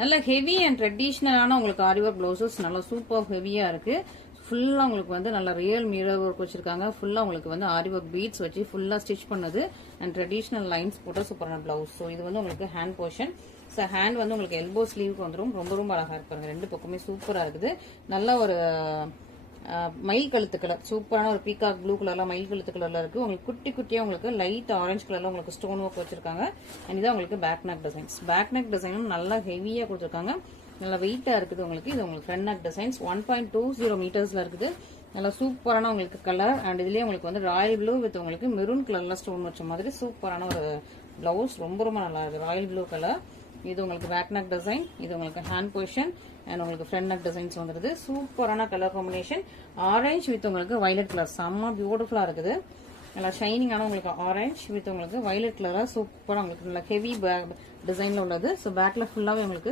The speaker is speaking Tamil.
நல்ல ஹெவி அண்ட் ட்ரெடிஷ்னலான உங்களுக்கு ஆரி ஒர்க் பிளவுசஸ் நல்லா சூப்பர் ஹெவியா இருக்கு. ஃபுல்லா உங்களுக்கு வந்து நல்ல ரியல் மிரர் ஒர்க் வச்சிருக்காங்க. ஃபுல்லா உங்களுக்கு வந்து ஆரி ஒர்க் பீட்ஸ் வச்சு ஃபுல்லா ஸ்டிச் பண்ணது அண்ட் ட்ரெடிஷ்னல் லைன்ஸ் போட்ட சூப்பரான பிளவுஸ். ஸோ இது வந்து உங்களுக்கு ஹேண்ட் போர்ஷன். ஸோ ஹேண்ட் வந்து உங்களுக்கு எல்போ ஸ்லீவுக்கு வந்துடும். ரொம்ப ரொம்ப அழகா இருப்பாங்க. ரெண்டு பக்கமே சூப்பரா இருக்குது. நல்ல ஒரு மயில் கழுத்து கலர், சூப்பரான ஒரு பீகாக் ப்ளூ கலர்ல மயில் கழுத்து கலர்ல இருக்கு. உங்களுக்கு குட்டி குட்டியா உங்களுக்கு லைட் ஆரஞ்சு கலர்ல உங்களுக்கு ஸ்டோன் ஒர்க் வச்சிருக்காங்க. அண்ட் இதான் உங்களுக்கு back neck designs. Back neck டிசைனும் நல்லா ஹெவியா கொடுத்துருக்காங்க. நல்லா வெயிட்டா இருக்குது உங்களுக்கு. இது உங்களுக்கு ஃப்ரண்ட் நெக் டிசைன்ஸ் 1.20 மீட்டர்ஸ்ல இருக்குது. நல்லா சூப்பரான உங்களுக்கு கலர். அண்ட் இதுலயே உங்களுக்கு வந்து ராயல் ப்ளூ வித் உங்களுக்கு மெரூன் கலர்ல ஸ்டோன் வச்ச மாதிரி சூப்பரான ஒரு பிளவுஸ். ரொம்ப ரொம்ப நல்லா இருக்கு. Royal blue colour. இது உங்களுக்கு பேக் நெக் டிசைன். இது உங்களுக்கு ஹேண்ட் பொசிஷன் அண்ட் உங்களுக்கு ஃப்ரண்ட் நெக் டிசைன்ஸ் வந்துருது. சூப்பரான கலர் காம்பினேஷன். ஆரஞ்சு வித் உங்களுக்கு வயலட் கலர் செம்ம பியூட்டிஃபுல்லா இருக்குது. நல்லா ஷைனிங்கான உங்களுக்கு ஆரஞ்சு வித் உங்களுக்கு வயலட் கலரா சூப்பரா உங்களுக்கு நல்லா ஹெவி டிசைன்ல உள்ளது. ஸோ பேக்ல ஃபுல்லாவே உங்களுக்கு